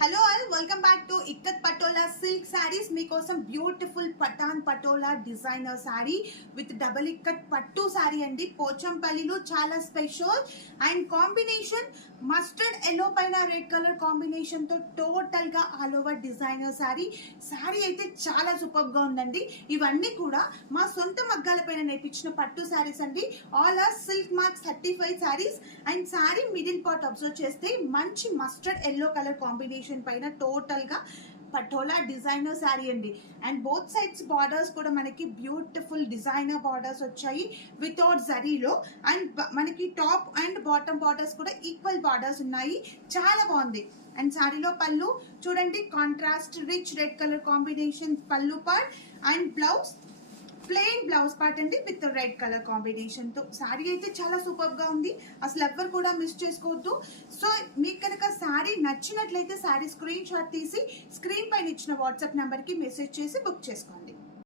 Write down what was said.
Hello all, welcome back to ikat patola silk saris. మీకోసం beautiful Patan patola designer sari with double ikat పట్టు శారీ అండి. పోచంపల్లిలో చాలా special and combination mustard yellow పైన రెడ్ కలర్ కాంబినేషన్ తో టోటల్ గా all over designer sari. Sari అయితే చాలా సూపర్ గా ఉందండి. ఇవన్నీ కూడా మా సొంత మగ్గాల పైన నేర్పించిన పట్టు శారీస్ అండి. All are silk marks 35 saris and sari middle part observe చేస్తే మంచి మస్టర్డ్ ఎల్లో కలర్ కాంబినేషన్ పైన టోటల్ గా పటోలా డిజైనర్ శారీ అండి. అండ్ బోత్ సైడ్స్ బార్డర్స్ కూడా మనకి బ్యూటిఫుల్ డిజైనర్ బార్డర్స్ వచ్చాయి వితౌట్ జరీలో. అండ్ మనకి టాప్ అండ్ బాటమ్ బార్డర్స్ కూడా ఈక్వల్ బార్డర్స్ ఉన్నాయి. చాలా బాగుంది. అండ్ శారీలో పళ్ళు చూడండి, contrast rich red colour combination pallu part and blouse plain blouse part అండి విత్ రెడ్ కలర్ కాంబినేషన్ తో. శారీ అయితే చాలా సూపర్ గా ఉంది, అసలు ఎవ్వరు కూడా మిస్ చేసుకోవద్దు. సో మీకు కనుక శారీ నచ్చినట్లయితే శారీ స్క్రీన్ షాట్ తీసి స్క్రీన్ పైన ఇచ్చిన వాట్సాప్ నెంబర్ కి మెసేజ్ చేసి బుక్ చేసుకోండి.